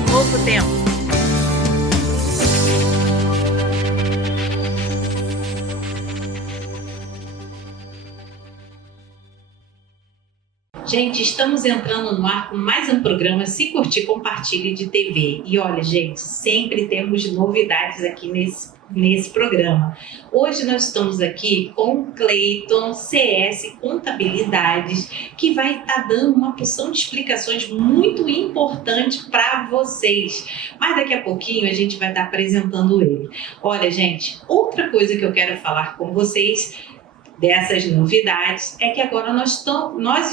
novo tempo. Gente, estamos entrando no ar com mais um programa Se Curtir, Compartilhe de TV. E olha, gente, sempre temos novidades aqui nesse programa. Hoje nós estamos aqui com o Cleiton, CS Contabilidades, que vai estar dando uma porção de explicações muito importantes para vocês. Mas daqui a pouquinho a gente vai estar apresentando ele. Olha, gente, outra coisa que eu quero falar com vocês dessas novidades é que agora nós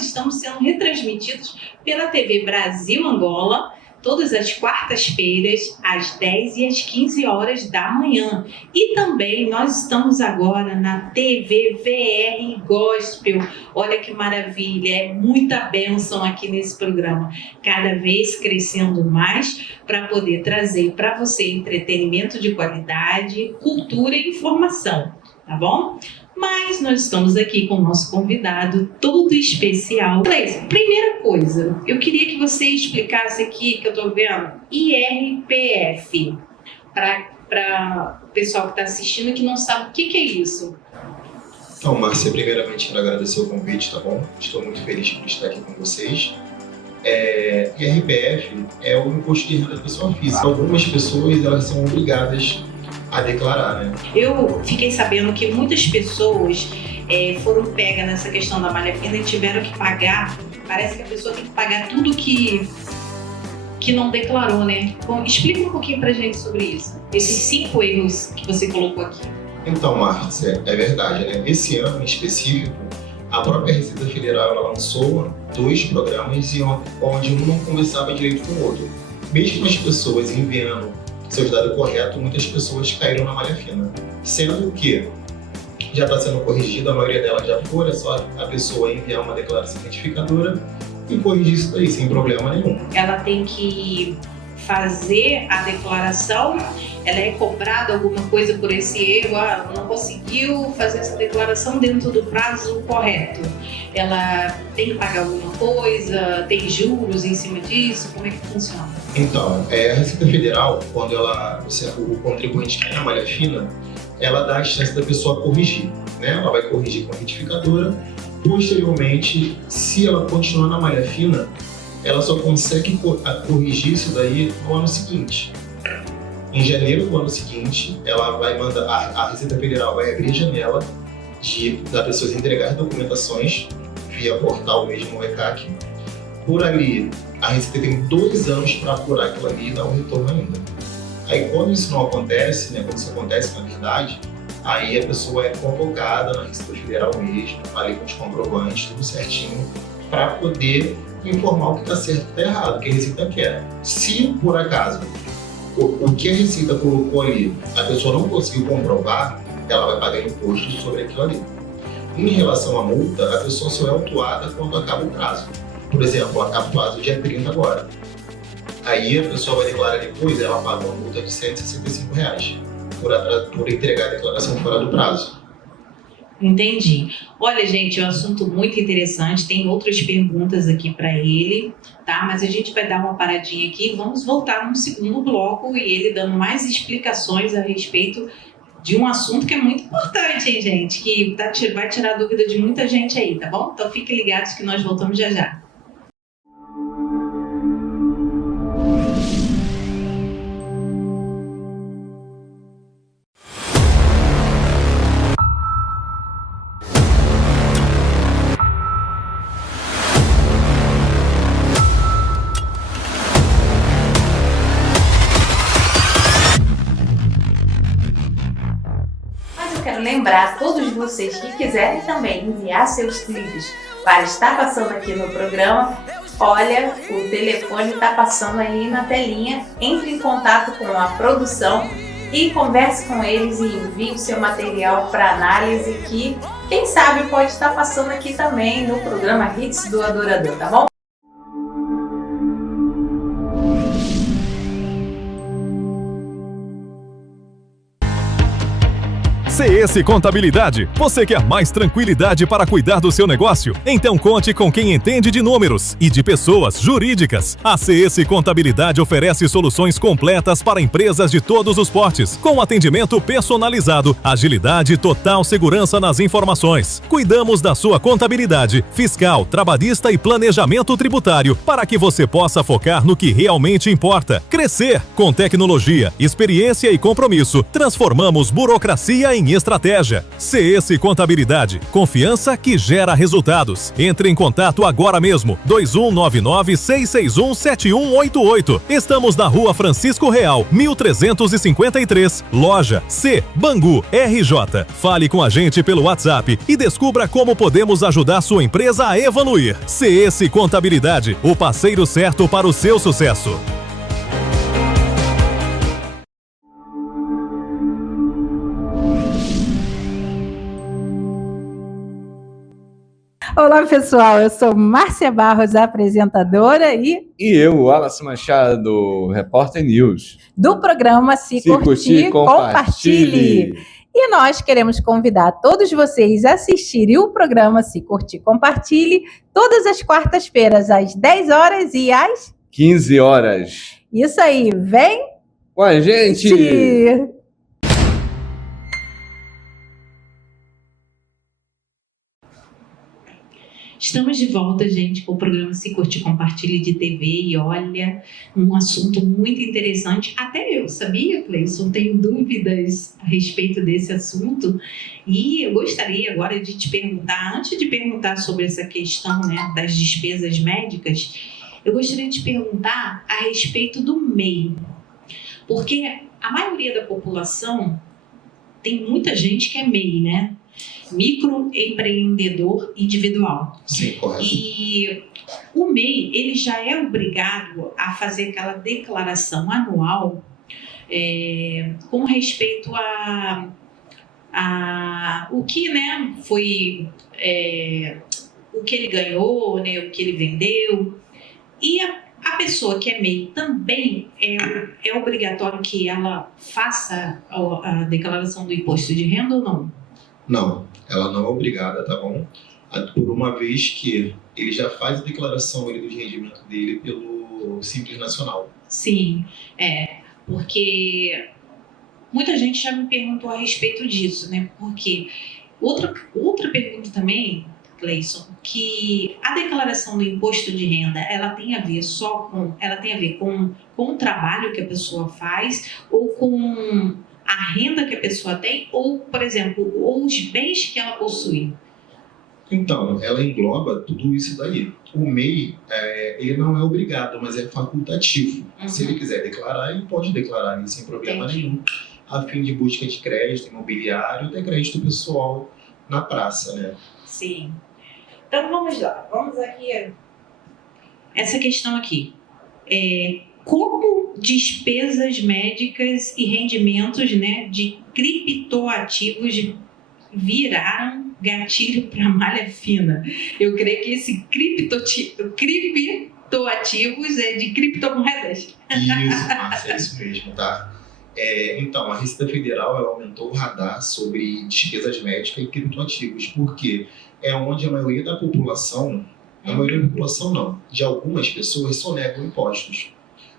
estamos sendo retransmitidos pela TV Brasil Angola, todas as quartas-feiras, às 10 e às 15 horas da manhã. E também nós estamos agora na TV VR Gospel. Olha que maravilha, é muita bênção aqui nesse programa. Cada vez crescendo mais para poder trazer para você entretenimento de qualidade, cultura e informação, tá bom? Mas nós estamos aqui com o nosso convidado todo especial. Cleiton, primeira coisa, eu queria que você explicasse aqui, que eu estou vendo, IRPF, para o pessoal que está assistindo e que não sabe o que é isso. Então, Márcia, primeiramente quero agradecer o convite, tá bom? Estou muito feliz por estar aqui com vocês. IRPF é o Imposto de Renda da Pessoa Física. Algumas pessoas elas são obrigadas a declarar, né? Eu fiquei sabendo que muitas pessoas foram pegas nessa questão da malha fina e tiveram que pagar. Parece que a pessoa tem que pagar tudo que não declarou, né? Bom, explica um pouquinho pra gente sobre isso. Esses 5 erros que você colocou aqui. Então, Márcia, é verdade, né? Esse ano em específico, a própria Receita Federal ela lançou 2 programas onde um não conversava direito com o outro. Mesmo as pessoas enviando seus dados corretos, muitas pessoas caíram na malha fina. Sendo que já está sendo corrigido, a maioria delas já foi, é só a pessoa enviar uma declaração identificadora e corrigir isso daí, sem problema nenhum. Ela tem que fazer a declaração, ela é cobrada alguma coisa por esse erro, não conseguiu fazer essa declaração dentro do prazo correto. Ela tem que pagar alguma coisa, tem juros em cima disso, como é que funciona? Então, a Receita Federal, quando o contribuinte cai na malha fina, ela dá a chance da pessoa corrigir, né? Ela vai corrigir com a retificadora. Posteriormente, se ela continuar na malha fina, ela só consegue corrigir isso daí no ano seguinte. Em janeiro do ano seguinte, ela vai mandar, a Receita Federal vai abrir a janela da pessoa entregar as documentações via portal mesmo, o ECAC. Por ali, a Receita tem 2 anos para apurar aquilo ali e dar um retorno ainda. Aí quando isso não acontece, né, quando isso acontece na verdade, aí a pessoa é convocada na Receita Federal mesmo, ali com os comprovantes, tudo certinho, para poder informar o que está certo e o que está errado, o que a Receita quer. Se por acaso o que a Receita colocou ali, a pessoa não conseguiu comprovar, ela vai pagar imposto sobre aquilo ali. Em relação à multa, a pessoa só é autuada quando acaba o prazo. Por exemplo, acaba o prazo dia 30 agora. Aí a pessoa vai declarar depois, ela paga uma multa de R$ 165 por entregar a declaração fora do prazo. Entendi. Olha, gente, é um assunto muito interessante, tem outras perguntas aqui para ele, tá? Mas a gente vai dar uma paradinha aqui, vamos voltar no segundo bloco e ele dando mais explicações a respeito de um assunto que é muito importante, hein, gente? Que vai tirar a dúvida de muita gente aí, tá bom? Então fiquem ligados que nós voltamos já já. Lembrar a todos vocês que quiserem também enviar seus clipes para estar passando aqui no programa, olha, o telefone está passando aí na telinha, entre em contato com a produção e converse com eles e envie o seu material para análise que, quem sabe, pode estar passando aqui também no programa Hits do Adorador, tá bom? CS Contabilidade. Você quer mais tranquilidade para cuidar do seu negócio? Então conte com quem entende de números e de pessoas jurídicas. A CS Contabilidade oferece soluções completas para empresas de todos os portes, com atendimento personalizado, agilidade e total segurança nas informações. Cuidamos da sua contabilidade, fiscal, trabalhista e planejamento tributário para que você possa focar no que realmente importa. Crescer com tecnologia, experiência e compromisso. Transformamos burocracia em estratégia. CS Contabilidade. Confiança que gera resultados. Entre em contato agora mesmo. 2199-661-7188. Estamos na Rua Francisco Real, 1353, Loja C, Bangu, RJ. Fale com a gente pelo WhatsApp e descubra como podemos ajudar sua empresa a evoluir. CS Contabilidade, o parceiro certo para o seu sucesso. Olá, pessoal. Eu sou Márcia Barros, apresentadora E eu, Wallace Machado, repórter News. Do programa Se Curtir, Compartilhe. E nós queremos convidar todos vocês a assistirem o programa Se Curtir, Compartilhe todas as quartas-feiras, às 10 horas e às 15 horas. Isso aí, vem com a gente! Estamos de volta, gente, com o programa Se Curtir, Compartilhe de TV. E olha, um assunto muito interessante. Até eu sabia, Cleison, tenho dúvidas a respeito desse assunto. E eu gostaria agora de te perguntar, antes de perguntar sobre essa questão, né, das despesas médicas, eu gostaria de te perguntar a respeito do MEI. Porque a maioria da população, tem muita gente que é MEI, né? Microempreendedor individual. Sim, correto. E o MEI, ele já é obrigado a fazer aquela declaração anual com respeito a o que, né, foi o que ele ganhou, né, o que ele vendeu. E a pessoa que é MEI também é obrigatório que ela faça a declaração do imposto de renda ou não? Não, ela não é obrigada, tá bom? Por uma vez que ele já faz a declaração do rendimento dele pelo Simples Nacional. Sim, porque muita gente já me perguntou a respeito disso, né? Porque outra pergunta também, Cleison, que a declaração do imposto de renda, ela tem a ver com o trabalho que a pessoa faz ou com a renda que a pessoa tem ou, por exemplo, ou os bens que ela possui? Então, ela engloba tudo isso daí. O MEI, ele não é obrigado, mas é facultativo. Uhum. Se ele quiser declarar, ele pode declarar sem problema nenhum, a fim de busca de crédito imobiliário, até crédito pessoal na praça, né? Sim. Então, vamos lá. Vamos aqui. Essa questão aqui. Como despesas médicas e rendimentos, né, de criptoativos viraram gatilho para malha fina? Eu creio que esse criptoativos é de criptomoedas. Isso, Márcia, é isso mesmo, tá? Então, a Receita Federal ela aumentou o radar sobre despesas médicas e criptoativos, porque é onde a maioria da população, não, de algumas pessoas sonegam impostos.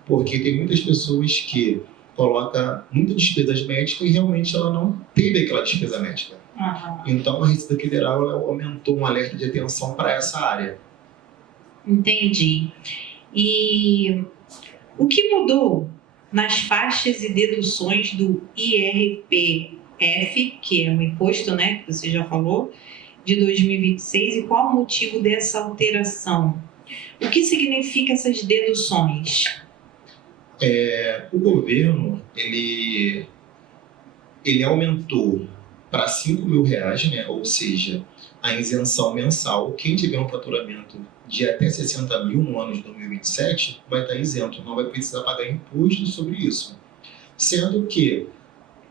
Porque tem muitas pessoas que colocam muitas despesas médicas e realmente ela não teve aquela despesa médica. Uhum. Então, a Receita Federal ela aumentou um alerta de atenção para essa área. Entendi. E o que mudou nas faixas e deduções do IRPF, que é o imposto, né, que você já falou, de 2026, e qual o motivo dessa alteração? O que significa essas deduções? O governo, ele aumentou para R$5.000, né? Ou seja, a isenção mensal. Quem tiver um faturamento de até 60 mil no ano de 2027 vai estar isento, não vai precisar pagar imposto sobre isso. Sendo que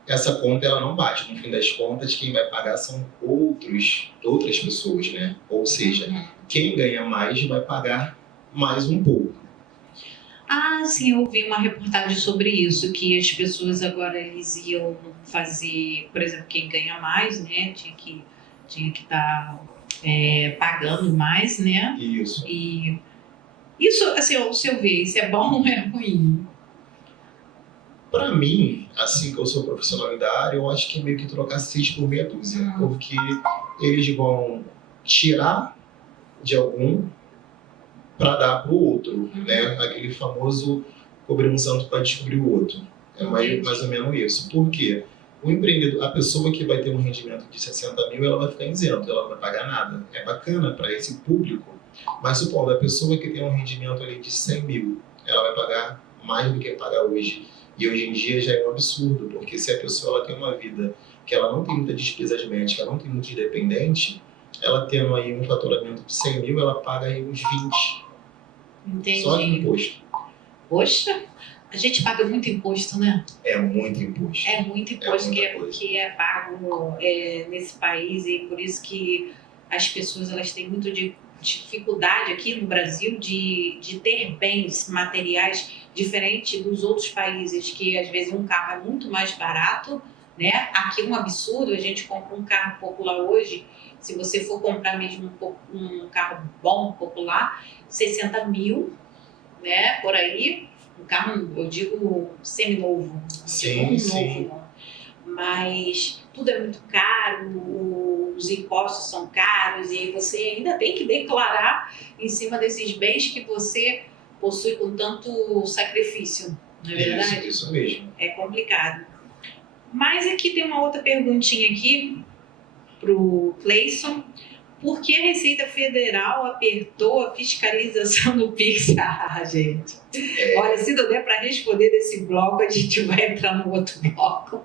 essa conta ela não bate. No fim das contas, quem vai pagar são outras pessoas, né? Ou seja, quem ganha mais vai pagar mais um pouco. Ah, sim, eu vi uma reportagem sobre isso, que as pessoas agora eles iam fazer, por exemplo, quem ganha mais, né, tinha que estar pagando mais, né? Isso. E isso, assim, ao seu ver, isso é bom ou é ruim? Para mim, assim que eu sou profissional da área, eu acho que é meio que trocar 6 por meia dúzia, porque eles vão tirar de algum para dar para o outro, né? Aquele famoso cobrir um santo para descobrir o outro. É mais ou menos isso. Por quê? O empreendedor, a pessoa que vai ter um rendimento de 60 mil, ela vai ficar isento, ela não vai pagar nada. É bacana para esse público, mas supondo a pessoa que tem um rendimento ali de 100 mil, ela vai pagar mais do que paga hoje. E hoje em dia já é um absurdo, porque se a pessoa ela tem uma vida que ela não tem muita despesa médica, ela não tem muito dependente, ela tendo aí um faturamento de 100 mil, ela paga aí uns 20. Entendi. Só de imposto. Poxa, a gente paga muito imposto, né? É muito imposto. É muito imposto muita coisa. que é pago nesse país, e por isso que as pessoas elas têm muito dificuldade aqui no Brasil de ter bens materiais diferente dos outros países, que às vezes um carro é muito mais barato, né? Aqui é um absurdo, a gente compra um carro popular hoje, se você for comprar mesmo um carro bom, popular, 60 mil, né? Por aí, um carro, eu digo, seminovo, Sim. novo. Mas tudo é muito caro, os impostos são caros e você ainda tem que declarar em cima desses bens que você possui com tanto sacrifício, não é verdade? Isso mesmo. É complicado. Mas aqui tem uma outra perguntinha aqui pro Cleison. Por que a Receita Federal apertou a fiscalização do Pix? Ah, gente. Olha, se não der para responder desse bloco, a gente vai entrar no outro bloco.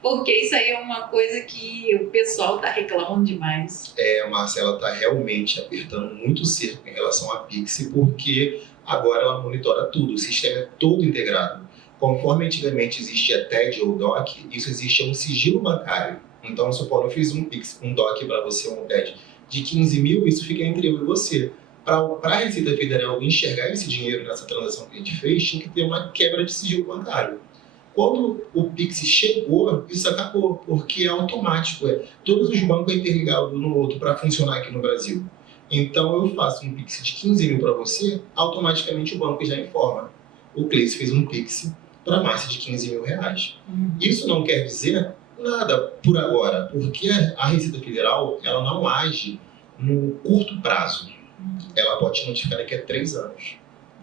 Porque isso aí é uma coisa que o pessoal está reclamando demais. A Marcela está realmente apertando muito o cerco em relação à Pix, porque agora ela monitora tudo, o sistema é todo integrado. Conforme antigamente existia TED ou DOC, isso existia um sigilo bancário. Então, supondo eu fiz um Pix, um DOC para você, um TED de 15 mil, isso fica entre eu e você. Para a Receita Federal enxergar esse dinheiro nessa transação que a gente fez, tinha que ter uma quebra de sigilo bancário. Quando o Pix chegou, isso acabou, porque é automático. Todos os bancos interligados um no outro para funcionar aqui no Brasil. Então, eu faço um Pix de 15 mil para você, automaticamente o banco já informa. O Cleison fez um Pix para mais de 15 mil reais. Isso não quer dizer nada por agora, porque a Receita Federal ela não age no curto prazo. Ela pode te notificar daqui a 3 anos.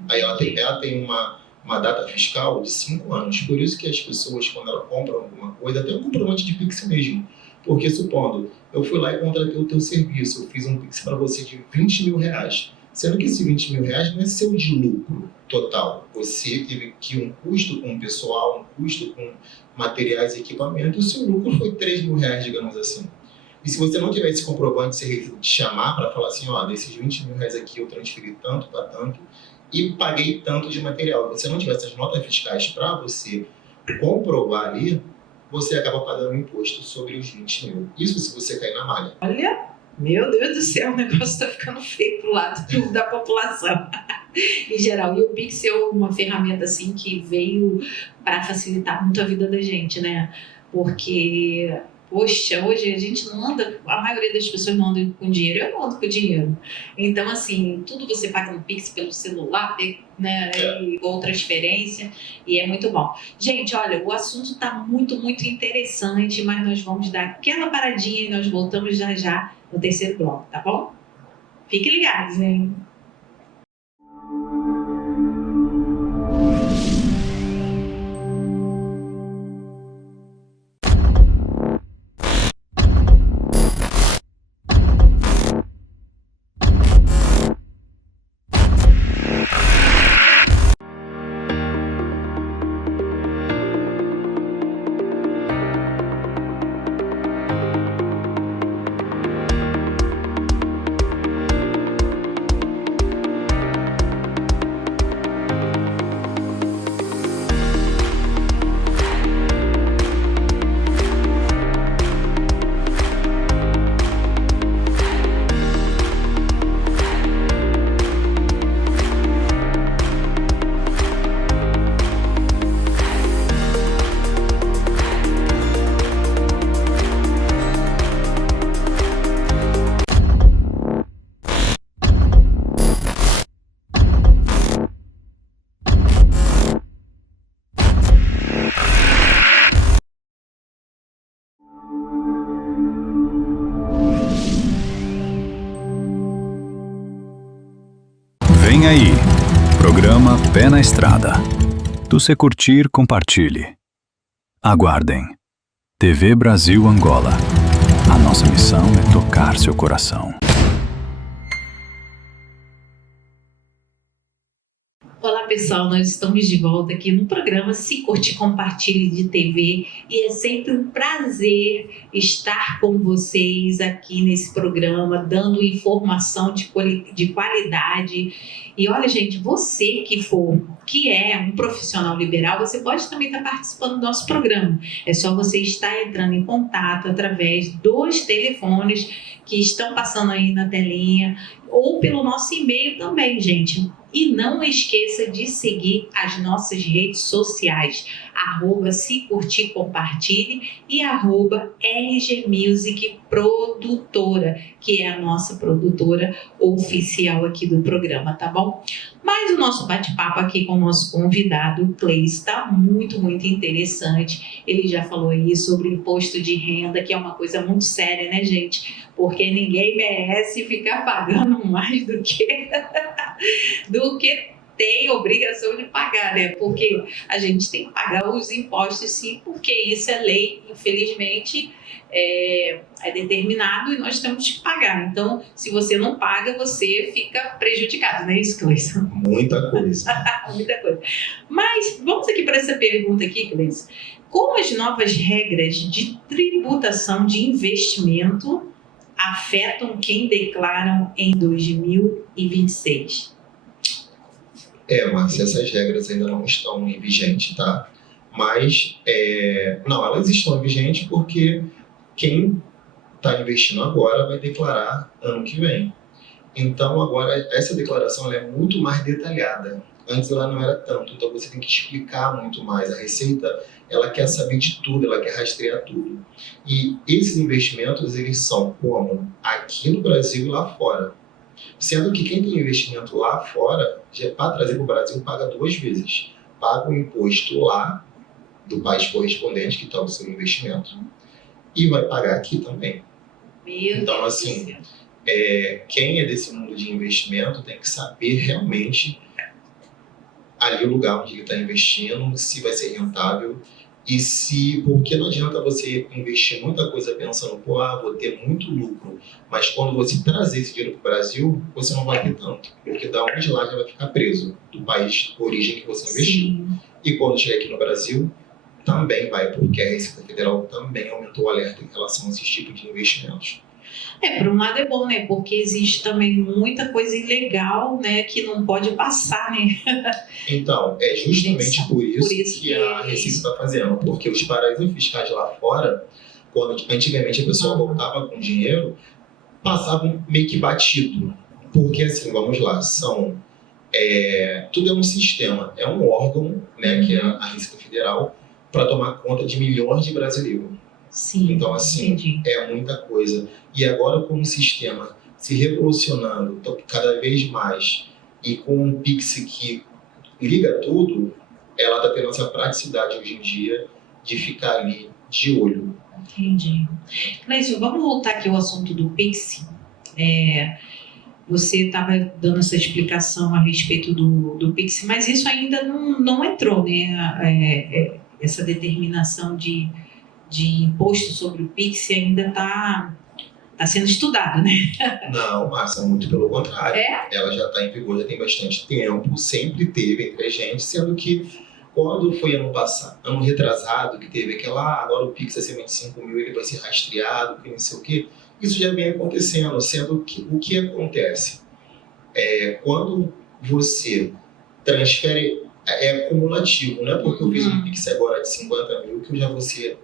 Aí ela tem uma data fiscal de 5 anos. Por isso que as pessoas, quando elas compram alguma coisa, até um comprovante de Pix mesmo. Porque, supondo, eu fui lá e contratei o teu serviço, eu fiz um Pix para você de 20 mil reais. Sendo que esse 20 mil reais não é seu de lucro total. Você teve que um custo com o pessoal, um custo com materiais e equipamento, e o seu lucro foi 3 mil reais, digamos assim. E se você não tiver esse comprovante, você te chamar para falar assim, ó, desses 20 mil reais aqui eu transferi tanto para tanto e paguei tanto de material. Se você não tiver essas notas fiscais para você comprovar ali, você acaba pagando imposto sobre os 20 mil. Isso se você cair na malha. Olha, meu Deus do céu, o negócio está ficando feio pro lado da população em geral. E o Pix é uma ferramenta assim que veio para facilitar muito a vida da gente, né? Porque, poxa, hoje a gente não anda, a maioria das pessoas não anda com dinheiro, eu não ando com dinheiro. Então, assim, tudo você paga no Pix pelo celular, né? Ou transferência, e é muito bom. Gente, olha, o assunto está muito, muito interessante, mas nós vamos dar aquela paradinha e nós voltamos já já no terceiro bloco, tá bom? Fiquem ligados, hein? aí, programa Pé na Estrada. Do Você Curtir, compartilhe. Aguardem. TV Brasil Angola. A nossa missão é tocar seu coração. Olá pessoal, nós estamos de volta aqui no programa Se Curtir, Compartilhe de TV e é sempre um prazer estar com vocês aqui nesse programa, dando informação de qualidade. E olha gente, você que é um profissional liberal, você pode também estar participando do nosso programa. É só você estar entrando em contato através dos telefones que estão passando aí na telinha ou pelo nosso e-mail também, gente. E não esqueça de seguir as nossas redes sociais, @Se Curtir Compartilhe e @RG Music Produtora, que é a nossa produtora oficial aqui do programa, tá bom? Mas o nosso bate-papo aqui com o nosso convidado, o Cleis, está muito, muito interessante. Ele já falou aí sobre imposto de renda, que é uma coisa muito séria, né, gente? Porque ninguém merece ficar pagando mais do que tem obrigação de pagar, né? Porque a gente tem que pagar os impostos, sim, porque isso é lei, infelizmente, é determinado e nós temos que pagar. Então, se você não paga, você fica prejudicado, não é isso, Cleison? Muita coisa. Muita coisa. Mas vamos aqui para essa pergunta aqui, Cleison. Como as novas regras de tributação de investimento afetam quem declaram em 2026? Márcia, essas regras ainda não estão vigentes, tá? Mas, não, elas estão vigentes porque quem está investindo agora vai declarar ano que vem. Então, agora, essa declaração ela é muito mais detalhada. Antes ela não era tanto, então você tem que explicar muito mais. A Receita, ela quer saber de tudo, ela quer rastrear tudo. E esses investimentos, eles são como aqui no Brasil e lá fora. Sendo que quem tem investimento lá fora, para trazer para o Brasil, paga 2 vezes. Paga o imposto lá, do país correspondente, que está o seu investimento, e vai pagar aqui também. Então, assim, quem é desse mundo de investimento tem que saber realmente ali o lugar onde ele está investindo, se vai ser rentável, porque não adianta você investir muita coisa pensando, vou ter muito lucro, mas quando você trazer esse dinheiro para o Brasil, você não vai ter tanto, porque da onde lá já vai ficar preso, do país de origem que você investiu. Sim. E quando chegar aqui no Brasil, também vai, porque a Receita Federal também aumentou o alerta em relação a esse tipo de investimentos. Por um lado é bom, né? Porque existe também muita coisa ilegal, né? Que não pode passar, né? Então, é justamente por isso que a Receita está fazendo. Porque os paraísos fiscais lá fora, quando antigamente a pessoa voltava com dinheiro, passavam meio que batido. Porque, assim, vamos lá, tudo é um sistema, é um órgão, né? Que é a Receita Federal, para tomar conta de milhões de brasileiros. Sim, então, assim, entendi. É muita coisa. E agora, com o sistema se revolucionando cada vez mais e com um Pix que liga tudo, ela está tendo essa praticidade hoje em dia de ficar ali de olho. Entendi. Cleison, vamos voltar aqui ao assunto do Pix. Você estava dando essa explicação a respeito do Pix, mas isso ainda não entrou, né? Essa determinação de imposto sobre o Pix ainda está sendo estudado, né? Não, Márcia, muito pelo contrário. Ela já está em vigor, já tem bastante tempo, sempre teve entre a gente, sendo que quando foi ano passado, ano retrasado, que teve agora o Pix é 25 mil, ele vai ser rastreado, que não sei o quê, isso já vem acontecendo, sendo que o que acontece quando você transfere, é acumulativo, não é porque eu fiz um Pix agora de 50 mil que eu já vou ser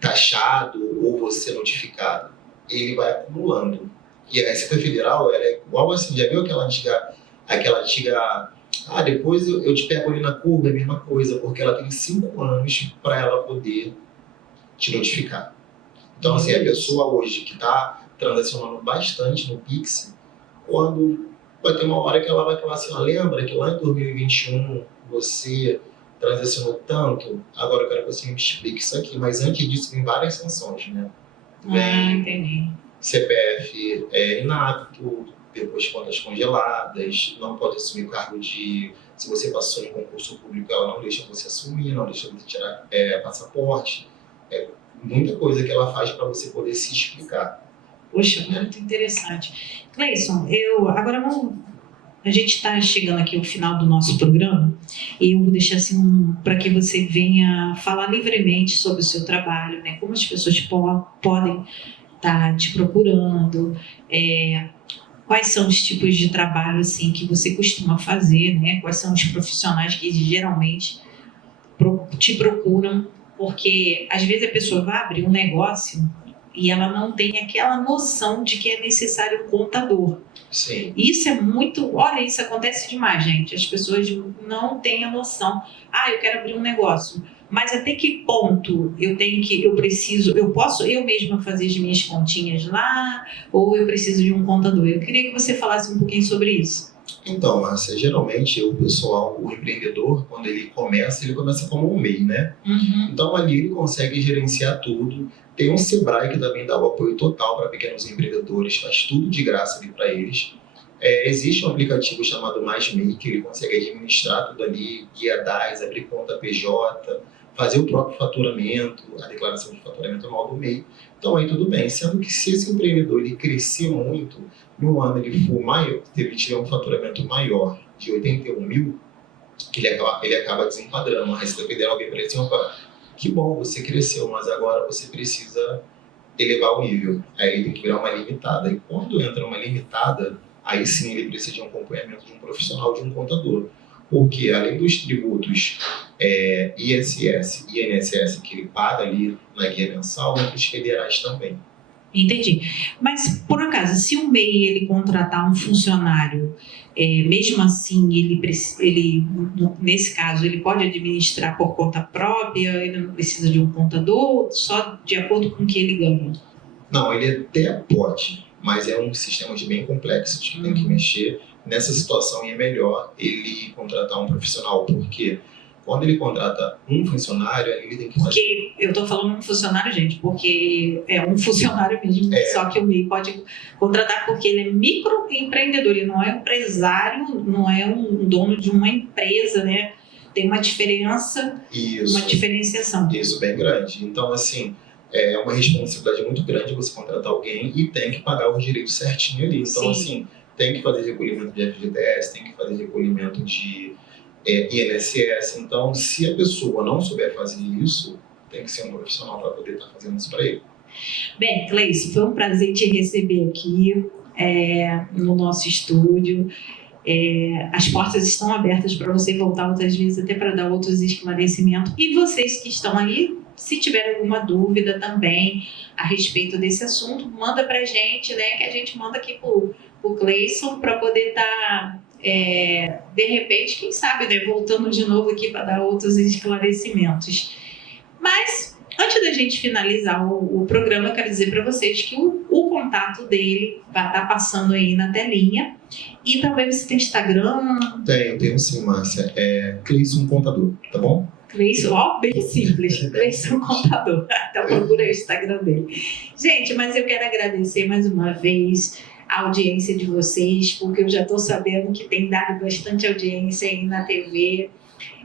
taxado ou você notificado. Ele vai acumulando. E a Receita Federal, ela é igual assim, já viu aquela antiga depois eu te pego ali na curva, é a mesma coisa, porque ela tem 5 anos para ela poder te notificar. Então, assim, a pessoa hoje que está transacionando bastante no Pix, quando vai ter uma hora que ela vai falar assim, lembra que lá em 2021 você transacionou tanto, agora eu quero que você me explique isso aqui. Mas antes disso, tem várias sanções, né? Entendi. CPF inapto, depois contas congeladas, não pode assumir cargo de... Se você passou em concurso público, ela não deixa você assumir, não deixa você tirar passaporte. Muita coisa que ela faz para você poder se explicar. Poxa, muito interessante. Cleison, agora a gente está chegando aqui ao final do nosso programa e eu vou deixar assim para que você venha falar livremente sobre o seu trabalho, né? Como as pessoas podem estar te procurando, quais são os tipos de trabalho assim que você costuma fazer, né? Quais são os profissionais que geralmente te procuram, porque às vezes a pessoa vai abrir um negócio e ela não tem aquela noção de que é necessário um contador. Sim. Isso é muito... Olha, isso acontece demais, gente. As pessoas não têm a noção. Eu quero abrir um negócio. Mas até que ponto eu posso eu mesma fazer as minhas continhas lá, ou eu preciso de um contador? Eu queria que você falasse um pouquinho sobre isso. Então, Márcia, geralmente o empreendedor, quando ele começa como um MEI, né? Uhum. Então ali ele consegue gerenciar tudo. Tem um Sebrae que também dá o apoio total para pequenos empreendedores, faz tudo de graça ali para eles. Existe um aplicativo chamado Mais MEI, que ele consegue administrar tudo ali, guia DAS, abrir conta PJ, fazer o próprio faturamento, a declaração de faturamento anual do MEI. Então aí tudo bem, sendo que se esse empreendedor ele crescer muito, no ano ele for maior, ele tiver um faturamento maior de 81 mil, ele acaba desenquadrando. A Receita Federal vem para ele assim, que bom, você cresceu, mas agora você precisa elevar o nível. Aí ele tem que virar uma limitada. E quando entra uma limitada, aí sim ele precisa de um acompanhamento de um profissional, de um contador. Porque além dos tributos ISS e INSS que ele paga ali na guia mensal, os federais também. Entendi. Mas, por acaso, se o MEI ele contratar um funcionário, mesmo assim, ele, nesse caso, ele pode administrar por conta própria, ele não precisa de um contador, só de acordo com o que ele ganha? Não, ele até pode, mas é um sistema bem complexo que tem que mexer. Nessa situação, é melhor ele contratar um profissional, porque quando ele contrata um funcionário, ele tem que fazer... Porque eu estou falando um funcionário, gente, porque é um funcionário mesmo, só que o MEI pode contratar porque ele é microempreendedor, ele não é empresário, não é um dono de uma empresa, né? Tem uma diferença, uma diferenciação. Isso, bem grande. Então, assim, é uma responsabilidade muito grande você contratar alguém e tem que pagar os direitos certinho ali. Então, assim, tem que fazer recolhimento de FGTS, tem que fazer recolhimento de INSS. Então, se a pessoa não souber fazer isso, tem que ser um profissional para poder estar fazendo isso para ele. Bem, Cleison, foi um prazer te receber aqui no nosso estúdio. As portas estão abertas para você voltar outras vezes, até para dar outros esclarecimentos. E vocês que estão aí, se tiverem alguma dúvida também a respeito desse assunto, manda para a gente, né? Que a gente manda aqui para o Cleison para poder estar... de repente, quem sabe, né, voltando de novo aqui para dar outros esclarecimentos. Mas, antes da gente finalizar o programa, eu quero dizer para vocês que o contato dele vai estar passando aí na telinha. E também você tem Instagram? Tenho sim, Márcia. Cleison Contador, tá bom? Cleison, bem simples. Cleison Contador. Então procura o Instagram dele. Gente, mas eu quero agradecer mais uma vez a audiência de vocês, porque eu já estou sabendo que tem dado bastante audiência aí na TV.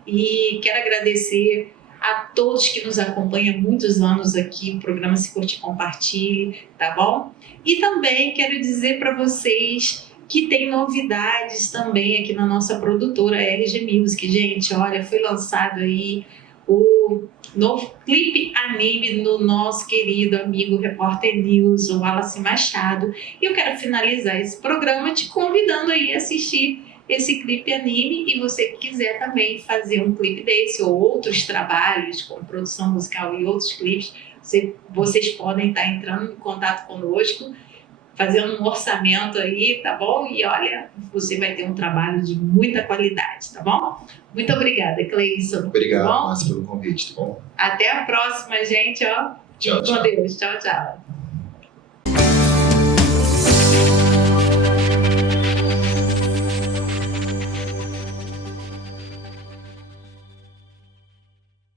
E quero agradecer a todos que nos acompanham há muitos anos aqui, o programa Se Curte Compartilhe, tá bom? E também quero dizer para vocês que tem novidades também aqui na nossa produtora RG Music. Gente, olha, foi lançado aí o novo clipe anime do nosso querido amigo repórter News, o Wallace Machado. E eu quero finalizar esse programa te convidando aí a assistir esse clipe anime, e você que quiser também fazer um clipe desse ou outros trabalhos com produção musical e outros clipes, vocês podem estar entrando em contato conosco, fazendo um orçamento aí, tá bom? E olha, você vai ter um trabalho de muita qualidade, tá bom? Muito obrigada, Cleison. Obrigado, Márcia, pelo convite, tá bom? Até a próxima, gente, ó. Tchau, Com Deus. Tchau, tchau.